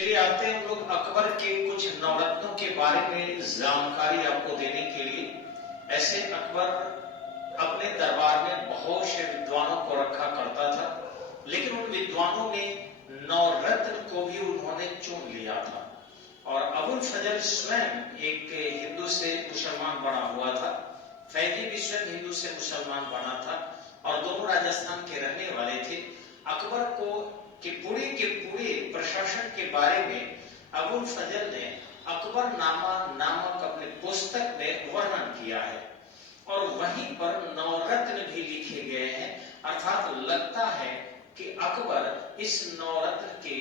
चलिए आते हैं हम लोग अकबर के कुछ नवरत्नों के बारे में जानकारी आपको देने के लिए। ऐसे अकबर अपने दरबार में बहुत से विद्वानों को रखा करता था, लेकिन उन विद्वानों में नवरत्न को भी उन्होंने चुन लिया था। और अबुल फजल स्वयं एक हिंदू से मुसलमान बना हुआ था, फैजी भी स्वयं हिंदू से मुसलमान बना था और दोनों राजस्थान के रहने वाले थे। अकबर के पूरे प्रशासन के बारे में अबुल फजल ने अकबर नामा नामक अपने पुस्तक में वर्णन किया है और वहीं पर नवरत्न भी लिखे गए हैं। अर्थात लगता है कि अकबर इस नवरत्न के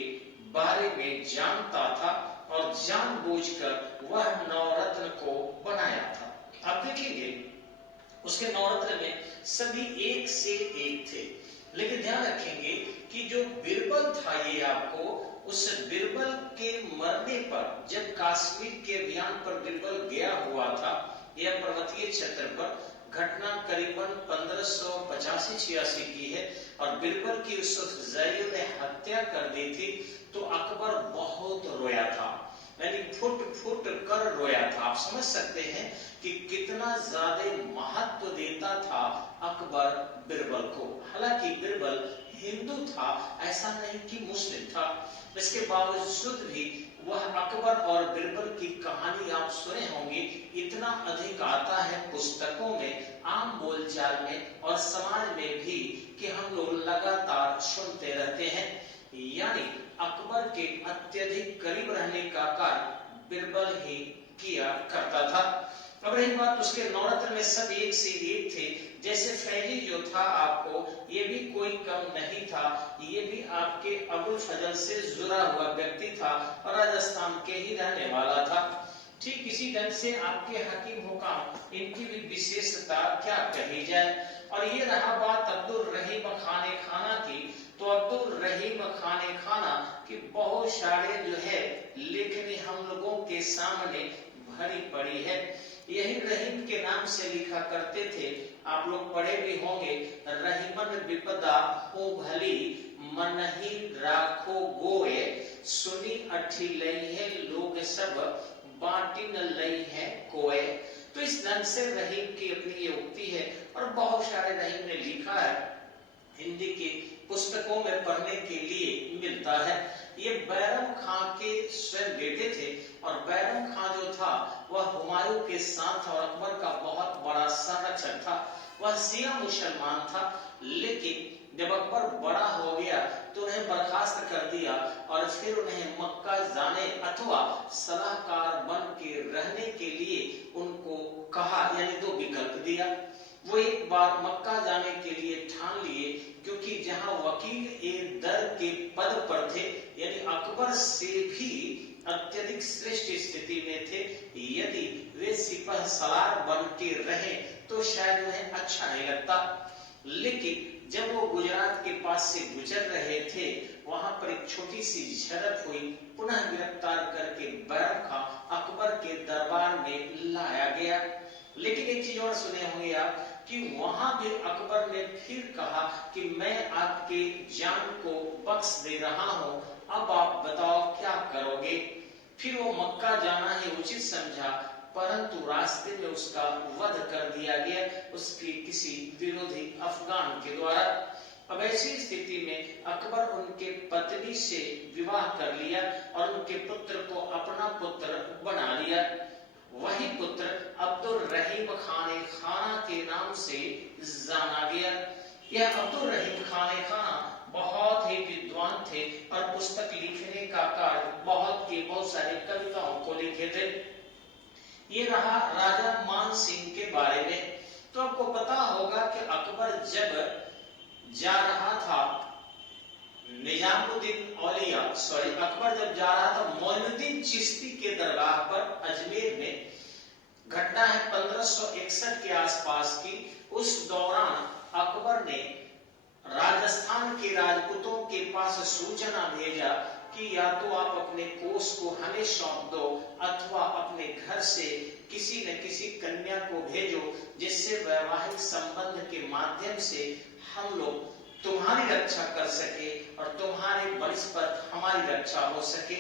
बारे में जानता था और जानबूझकर वह नवरत्न को बनाया था। आप देखेंगे उसके नवरत्न में सभी एक से एक थे, लेकिन ध्यान रखेंगे कि जो बिरबल था, ये आपको उस बिरबल के मरने पर, जब कश्मीर के अभियान पर बिरबल गया हुआ था, यह पर्वतीय क्षेत्र पर घटना करीबन 1585-86 की है और बिरबल की उस वक्त जैयों ने हत्या कर दी थी। तो अकबर बहुत रोया था, यानी फुट फुट कर रोया था। आप समझ सकते हैं कि कितना ज्यादा महत्व देता था अकबर बिरबल को। हालांकि बिरबल हिंदू था, ऐसा नहीं कि मुस्लिम था, इसके बावजूद भी वह अकबर और बिरबल की कहानी आप सुने होंगे, इतना अधिक आता है पुस्तकों में, आम बोलचाल में और समाज में भी कि हम लोग लगातार सुनते रहते हैं। यानी अकबर के अत्यधिक करीब रहने का कार्य बिरबल ही किया करता था। अब रही बात उसके नवरत्न में सब एक से एक थे। जैसे फैजी जो था, आपको ये भी कोई कम नहीं था, ये भी आपके अबुल फजल से जुड़ा हुआ व्यक्ति था और राजस्थान के ही रहने वाला था। ठीक इसी ढंग से आपके हकीम हुकाम, इनकी भी विशेषता क्या कही जाए। और ये रहा बात अब्दुल रहीम खाने खाना की, तो अब्दुल रहीम खाने खाना की बहुत सारे जो है लेखनी हम लोगों के सामने भरी पड़ी है। यही रहीम के नाम से लिखा करते थे, आप लोग पढ़े भी होंगे, रहीमन विपदा हो भली मन ही राखो गोए, सुनी अठी लई है लोग सब बाटी न लई है कोए। तो इस ढंग से रहीम की अपनी ये उक्ति है और बहुत सारे रहीम ने लिखा है, हिंदी की पुस्तकों में पढ़ने के लिए मिलता है। ये बैरम खां के स्वयं बेटे थे और बैरम खां जो था वह हुमायूं के साथ और अकबर का बहुत बड़ा संरक्षक था। वह शिया मुसलमान था, लेकिन जब अकबर बड़ा हो गया तो उन्हें बर्खास्त कर दिया और फिर उन्हें मक्का जाने अथवा सलाहकार बन के रहने के लिए उनको कहा, यानी दो विकल्प दिया। वो एक बार मक्का जाने के लिए ठान लिए, क्योंकि जहां वकील ए दर के पद पर थे, यानी अकबर से भी अत्यधिक श्रेष्ठ स्थिति में थे, यदि वे सिपह सलार बन के रहे तो शायद उन्हें अच्छा नहीं लगता। लेकिन जब वो गुजरात के पास से गुजर रहे थे, वहां पर एक छोटी सी झड़प हुई, पुनः गिरफ्तार करके बैरम खां अकबर के दरबार में लाया गया। लेकिन एक चीज और सुने होंगे आप कि वहां भी अकबर ने फिर कहा कि मैं आपके जान को बख्श दे रहा हूं, अब आप बताओ क्या करोगे। फिर वो मक्का जाना ही उचित समझा, परंतु रास्ते में उसका वध कर दिया गया उसके किसी विरोधी अफगान के द्वारा। अब ऐसी स्थिति में अकबर उनके पत्नी से विवाह कर लिया और उनके पुत्र को अपना पुत्र बना लिया। वही पुत्र अब्दुल रहीम खाने खाना के नाम से जाना गया। यह अब्दुल रहीम खाने खाना बहुत ही विद्वान थे और पुस्तक लिखने का कार्य बहुत सारी कविताओं को लिखे थे। ये रहा राजा मान सिंह के बारे में। तो आपको पता होगा कि अकबर जब जा रहा था अकबर जब जा रहा था मोइनुद्दीन चिश्ती के दरगाह पर अजमेर में, घटना है 1561 के आसपास की। उस दौरान अकबर ने राजस्थान के राजपूतों के पास सूचना भेजा कि या तो आप अपने कोष को हमें सौंप दो अथवा अपने घर से किसी न किसी कन्या को भेजो, जिससे वैवाहिक संबंध के माध्यम से हम लोग तुम्हारी रक्षा कर सके और तुम्हारे वंश पर हमारी रक्षा हो सके।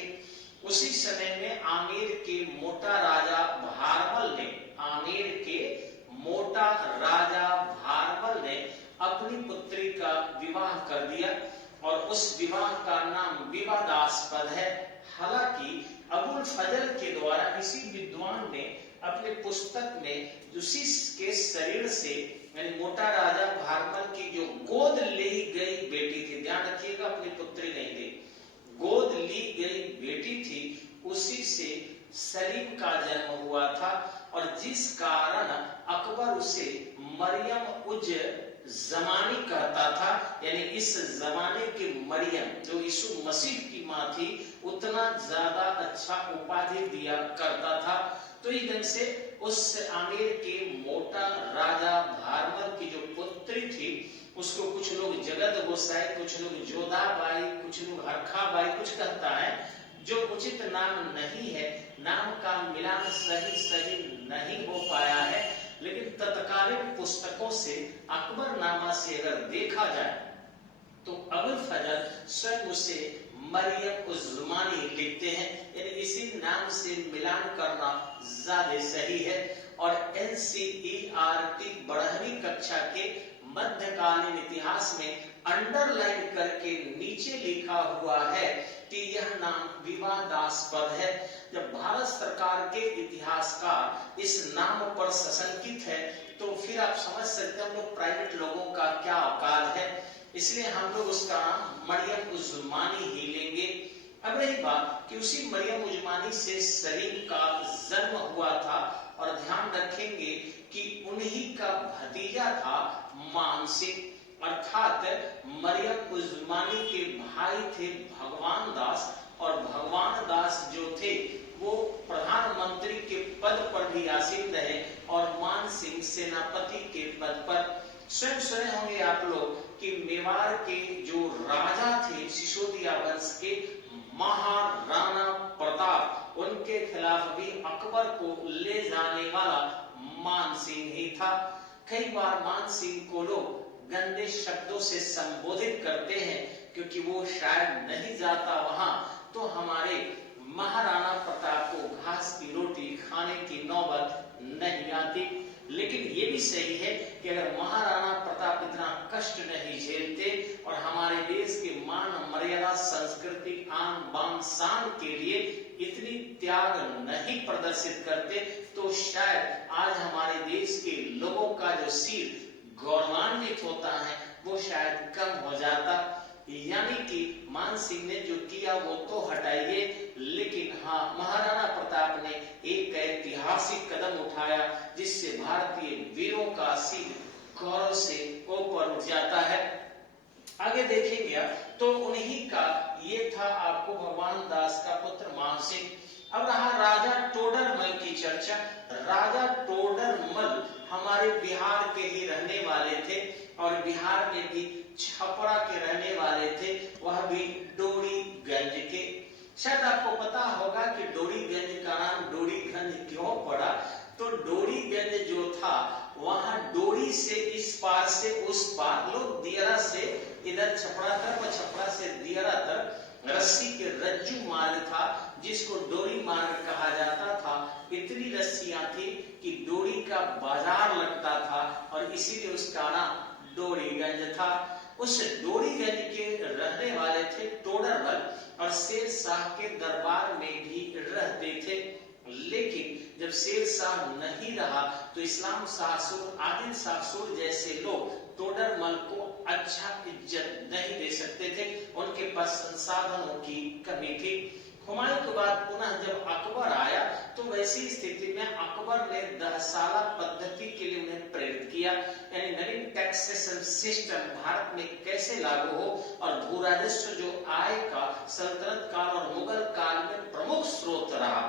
उसी समय में आमेर के मोटा राजा भारमल ने अपनी पुत्री का विवाह कर दिया और उस विवाह का नाम विवादास्पद है। हालांकि अबुल फजल के द्वारा इसी विद्वान ने अपने पुस्तक में उसी के शरीर से यानी मोटा राजा भारमल की जो गोद ली गई बेटी थी, ध्यान रखिएगा अपनी पुत्री नहीं थी, गोद ली गई बेटी थी, उसी से सलीम का जन्म हुआ था और जिस कारण अकबर उसे मरियम उज जमानी कहता था, यानी इस जमाने की मरियम जो यीशु मसीह की मां थी उतना ज्यादा अच्छा उपाधि दिया करता था। तो इस ढंग से उस आमेर के मोटा राजा भारमल की जो पुत्री थी उसको कुछ लोग जगत गोसाई, कुछ लोग जोधाबाई, कुछ लोग हरखाबाई कुछ कहता है, जो उचित नाम नहीं है। नाम का मिलान सही नहीं हो पाया है, लेकिन तत्कालीन पुस्तकों से अकबरनामा से अगर देखा जाए तो अबुल फजल स्वयं उसे मरियम उज़्ज़मानी लिखते हैं, यानी इसी नाम से मिलान करना ज्यादा सही है। और एनसीईआरटी 12वीं कक्षा के मध्यकालीन इतिहास में अंडरलाइन करके नीचे लिखा हुआ है कि यह नाम विवादास्पद है। जब भारत सरकार के इतिहासकार इस नाम पर सशंकित है तो फिर आप समझ सकते हैं हम लोग प्राइवेट लोगों का क्या औकात है, इसलिए हम लोग उसका नाम मरियम उज़्ज़मानी ही लेंगे। अब रही बात कि उसी मरियम उज़्ज़मानी से सलीम का जन्म हुआ था और ध्यान रखेंगे कि उन्हीं का भतीजा था मानसिक, अर्थात मरियम उज़्ज़मानी के भाई थे भगवान दास, और भगवान दास जो थे वो प्रधानमंत्री के पद पर भी आसीन रहे और मान सिंह सेनापति के पद पर। स्वयं सुने होंगे आप लोग कि मेवाड़ के जो राजा थे सिसोदिया वंश के महाराणा प्रताप, उनके खिलाफ भी अकबर को ले जाने वाला मान सिंह ही था। कई बार मान सिंह को लोग गंदे शब्दों से संबोधित करते हैं क्योंकि वो शायद नहीं जाता वहां, तो हमारे महाराणा प्रताप को घास की रोटी खाने की नौबत नहीं आती। लेकिन ये भी सही है कि अगर महाराणा प्रताप इतना कष्ट नहीं झेलते और हमारे देश के मान मर्यादा संस्कृति आन बान शान के लिए इतनी त्याग नहीं प्रदर्शित करते तो शायद आज हमारे देश के लोगों का जो सिर गौरवान्वित होता है वो शायद कम हो जाता। यानी कि मान सिंह ने जो किया वो तो हटाइए, लेकिन हाँ महाराणा प्रताप ने एक ऐतिहासिक कदम उठाया जिससे भारतीय वीरों का सिर गौरव से ऊपर उठ जाता है। आगे देखेंगे तो उन्हीं का ये था आपको भगवान दास का पुत्र मानसिंह। अब रहा राजा टोडरमल की चर्चा। राजा टोडरमल हमारे बिहार के ही रहने वाले थे और बिहार में भी छपरा के रहने वाले थे, वह भी डोरीगंज के। शायद आपको पता होगा कि डोरीगंज का नाम डोरीगंज क्यों पड़ा, तो डोरीगंज जो था वहां डोरी से इस पार से उस पार, लोग दियरा से इधर छपरा तरफ और छपरा से दियरा तरफ रस्सी के रज्जू मार्ग था जिसको डोरी मार्ग कहा जाता था। इतनी रस्सियां थी कि डोरी का बाजार लगता था और इसीलिए उसका नाम डोरीगंज था। उस डोरीगंज के रहने वाले थे टोडरमल और शेर शाह के दरबार में भी रहते थे। लेकिन जब शेर शाह नहीं रहा तो इस्लाम शासुर आदिल शासुर जैसे लोग टोडरमल को अच्छा इज्जत नहीं दे सकते थे, उनके पास संसाधनों की कमी थी। हुमायूं के बाद पुनः जब अकबर आया तो वैसी स्थिति में अकबर ने 10 साला पद्धति के लिए उन्हें प्रेरित किया, यानी नवीन टैक्सेशन सिस्टम भारत में कैसे लागू हो और भू राजस्व जो आय का सल्तनत काल और मुगल काल में प्रमुख स्रोत रहा,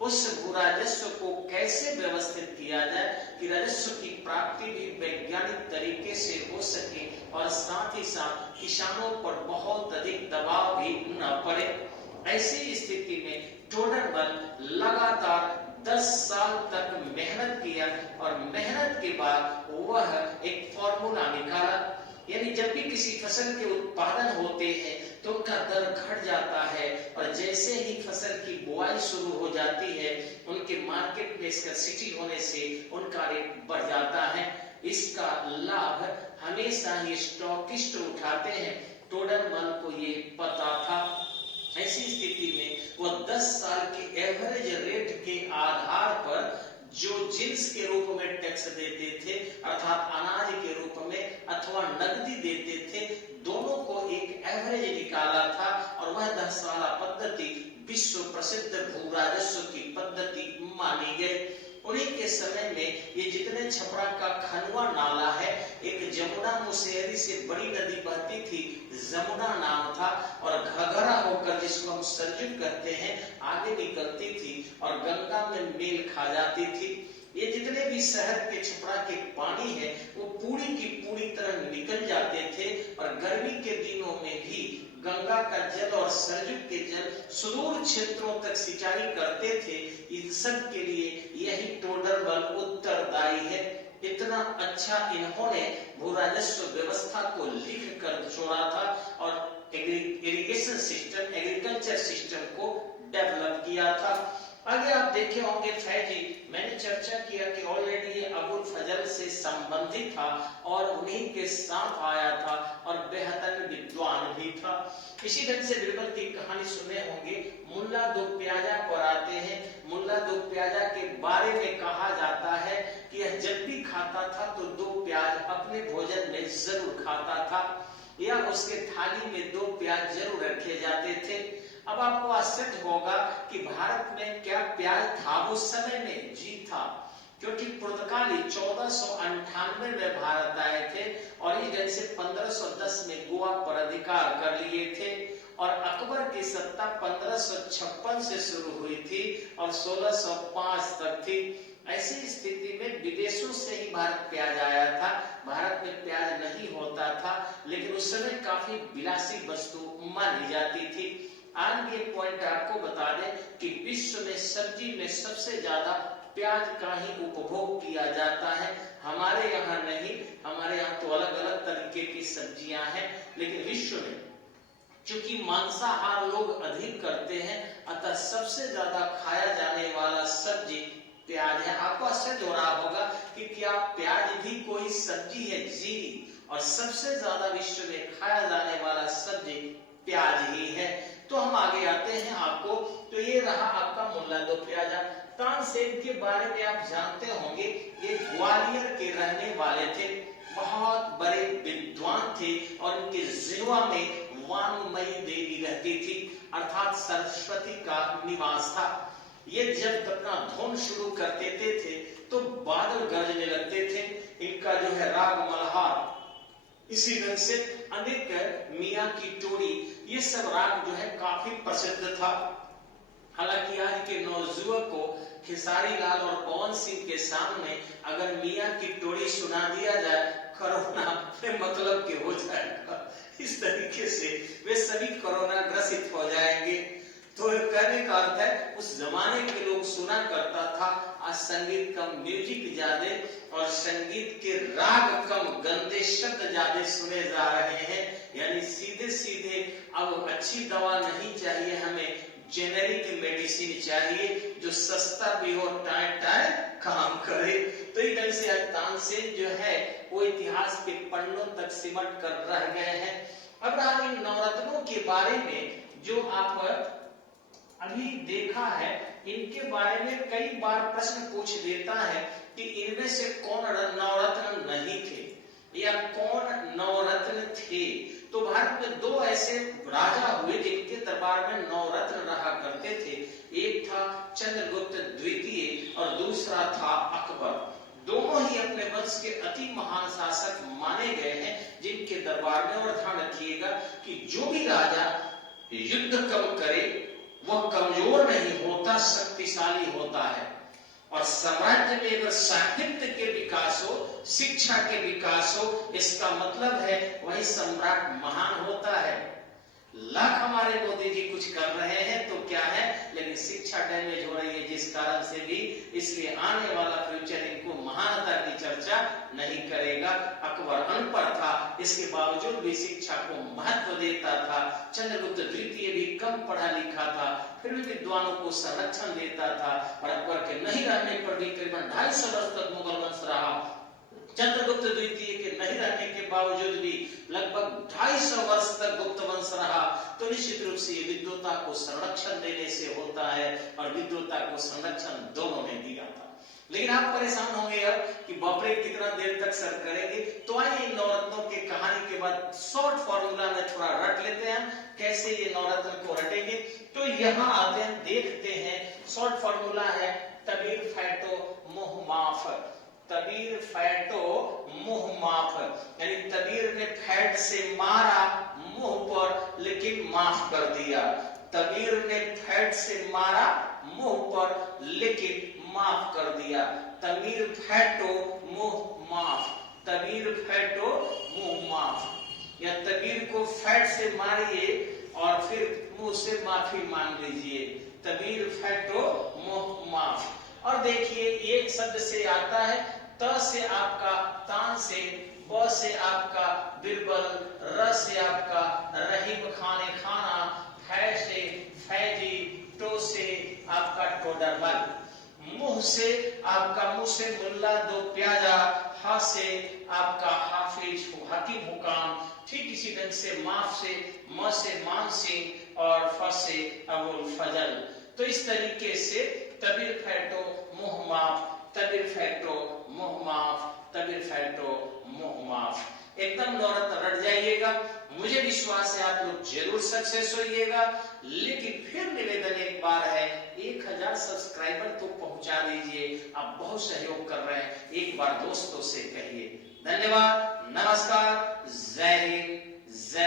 उस भू राजस्व को कैसे व्यवस्थित किया जाए कि राजस्व की प्राप्ति भी वैज्ञानिक तरीके से हो सके और साथ ही साथ किसानों पर बहुत अधिक दबाव भी न पड़े। ऐसी स्थिति में टोडरमल लगातार 10 साल तक मेहनत किया और मेहनत के बाद वह एक फॉर्मूला निकाला। यानी जब भी किसी फसल के उत्पादन होते हैं तो उनका दर घट जाता है, और जैसे ही फसल की बुआई शुरू हो जाती है उनके मार्केट में स्कैर्सिटी होने से उनका रेट बढ़ जाता है। इसका लाभ हमेशा ही स्टॉकिस्ट उठाते हैं। टोडरमल को ये पता था। ऐसी स्थिति में वो 10 साल के एवरेज रेट के आधार पर जो जिन्स के रूप में टैक्स देते थे अर्थात अनाज के रूप में अथवा नकदी देते थे, दोनों को एक एवरेज निकाला था, और वह 10 साला पद्धति विश्व प्रसिद्ध भू राजस्व की पद्धति मानी गई। उन्हीं के समय में ये जितने छपरा का खनवा नाला है, एक जमुना मुसहरी से बड़ी नदी बहती थी, जमुना नाम था, और घघरा होकर जिसको हम सरजू कहते हैं आगे निकलती थी और गंगा में मेल खा जाती थी। ये जितने भी शहर के छपरा के पानी है वो पूरी की पूरी तरह निकल जाते थे, और गर्मी के दिनों में भी गंगा का जल और सरजू के जल सुदूर क्षेत्रों तक सिंचाई करते थे। इन सब के लिए यही टोडरमल उत्तरदायी है। इतना अच्छा इन्होंने भू राजस्व व्यवस्था को लिख कर छोड़ा था और इरिगेशन सिस्टम, एग्रीकल्चर सिस्टम को डेवलप किया था। आगे आप देखे होंगे फैजी, मैंने चर्चा किया कि ऑलरेडी ये अबुल फजल से संबंधित था और उन्हीं के साथ आया था और बेहतर विद्वान भी था। इसी ढंग से बिरबल की कहानी सुने होंगे। मुल्ला दो प्याजा पर आते हैं। मुल्ला दो प्याजा के बारे में कहा जाता है कि यह जब भी खाता था तो 2 प्याज अपने भोजन में जरूर खाता था, या उसके थाली में 2 प्याज जरूर रखे जाते थे। अब आपको आश्चर्य होगा कि भारत में क्या प्याज था उस समय में? जी था, क्योंकि पुर्तगाली 1498 में भारत आए थे और इस ढंग से 1510 में गोवा पर अधिकार कर लिए थे, और अकबर की सत्ता 1556 से शुरू हुई थी और 1605 तक थी। ऐसी स्थिति में विदेशों से ही भारत प्याज आया था। भारत में प्याज नहीं होता था, लेकिन उस समय काफी विलासी वस्तु मानी जाती थी। आज भी एक पॉइंट आपको बता दें कि विश्व में सब्जी में सबसे ज्यादा प्याज का ही उपभोग किया जाता है। हमारे यहाँ नहीं, हमारे यहाँ तो अलग अलग तरीके की सब्जियां हैं, लेकिन विश्व में चूंकि मांसाहार लोग अधिक करते हैं, अतः सबसे ज्यादा खाया जाने वाला सब्जी प्याज है। आपको आश्चर्य हो रहा होगा कि क्या प्याज भी कोई सब्जी है? जी, और सबसे ज्यादा विश्व में खाया जाने वाला सब्जी प्याज ही है। तो हम आगे आते हैं आपको, तो ये रहा आपका मुल्ला दो प्याजा। तानसेन के बारे में आप जानते होंगे, ये ग्वालियर के रहने वाले थे, बहुत बड़े विद्वान थे और उनके जिह्वा में वांगमयी देवी रहती थी, अर्थात सरस्वती का निवास था। ये जब अपना धुन शुरू कर देते थे तो बादल गरजने लगते थे। इनका जो है राग मल्हार, इसी ढंग से अनेक मियां की टोरी, ये सब राग जो है काफी प्रसिद्ध था। हालांकि आज के नौजुवक को खेसारी लाल और पवन सिंह के सामने अगर मियां की टोरी सुना दिया जाए, कोरोना में मतलब के हो जाएगा, इस तरीके से वे सभी कोरोना ग्रसित हो जाएंगे। तो कहने का अर्थ है उस जमाने के लोग सुना करता था। आज संगीत कम, म्यूजिक ज्यादा, और संगीत के राग कम, गंदे शब्द ज्यादा सुने जा रहे हैं। यानी सीधे सीधे अब अच्छी दवा नहीं चाहिए, हमें जेनेरिक मेडिसिन चाहिए जो सस्ता भी हो, टाइम काम करे। तो एक ढंग से आज तानसेन जो है वो इतिहास के पन्नों तक सिमट कर रह गए हैं। अब रहा इन नवरत्नों के बारे में जो आप अभी देखा है, इनके बारे में कई बार प्रश्न पूछ देता है कि इनमें से कौन नवरत्न नहीं थे या कौन नवरत्न थे। तो भारत में 2 ऐसे राजा हुए जिनके दरबार में नवरत्न रहा करते थे। एक था चंद्रगुप्त द्वितीय और दूसरा था अकबर। दोनों ही अपने वंश के अति महान शासक माने गए हैं जिनके दरबार में। और ध्यान रखिएगा कि जो भी राजा युद्ध कम करे वह कमजोर नहीं होता, शक्तिशाली होता है। और समाज में अगर साहित्य के विकास हो, शिक्षा के विकास हो, इसका मतलब है वही सम्राट महान होता है। लाख हमारे मोदी जी कुछ कर रहे हैं तो क्या है, लेकिन लेकिन शिक्षा डैमेज हो रही है जिस कारण से भी, इसलिए आने वाला फ्यूचर इनको महानता की चर्चा नहीं करेगा। अकबर अनपढ़ था, इसके बावजूद भी शिक्षा को महत्व देता था। चंद्रगुप्त द्वितीय भी कम पढ़ा लिखा था, फिर भी विद्वानों को संरक्षण देता था। और अकबर के नहीं रहने पर भी करीबन 250 वर्ष तक मुगल वंश रहा। चंद्रगुप्त द्वितीय के नहीं रहने के बावजूद भी लगभग 250 वर्ष तक गुप्त वंश रहा। तो निश्चित रूप से विद्वता को संरक्षण देने से होता है, और विद्वता को संरक्षण दोनों ने दिया था। लेकिन आप परेशान होंगे अब कि बाप रे कितना देर तक सर करेंगे। तो आइए नवरत्नों की कहानी के बाद शॉर्ट फॉर्मूला में थोड़ा रट लेते हैं कैसे ये नवरत्न को रटेंगे। तो यहाँ आते हैं, देखते हैं। शॉर्ट फॉर्मूला है तबीर फैटो मुंह माफ। तबीर फैटो मुंह माफ, यानी तबीर ने फैट से मारा मुंह पर लेकिन माफ कर दिया। तबीर ने फैट से मारा मुंह पर लेकिन माफ कर दिया। तबीर फैटो मुंह माफ। तबीर फैटो मुंह माफ, या तबीर को फैट से मारिए और फिर मुंह से माफी मांग लीजिए। तबीर फैटो मुंह माफ। और देखिए एक शब्द से आता है, त से आपका तान से, ब से आपका बिरबल, र से आपका रहीम खाने खाना, फै से फैजी, टो से आपका टोडरमल, मुंह से आपका मुंह से मुल्ला दो प्याजा, हा से आपका हाफिज हकीम हुकाम। ठीक इसी ढंग से माफ से म से मान सिंह और फ से अबुल फजल। तो इस तरीके से तबीर फैटो मुंह माफ, तबीर फैटो मुंह माफ, तबीर फैटो मुंह माफ। एकदम नवरत्न रट जाइएगा। मुझे विश्वास है आप लोग जरूर सक्सेस होइएगा। लेकिन फिर निवेदन एक बार है, 1000 सब्सक्राइबर तो पहुंचा दीजिए। आप बहुत सहयोग कर रहे हैं, एक बार दोस्तों से कहिए। धन्यवाद, नमस्कार, जय हिंद, जय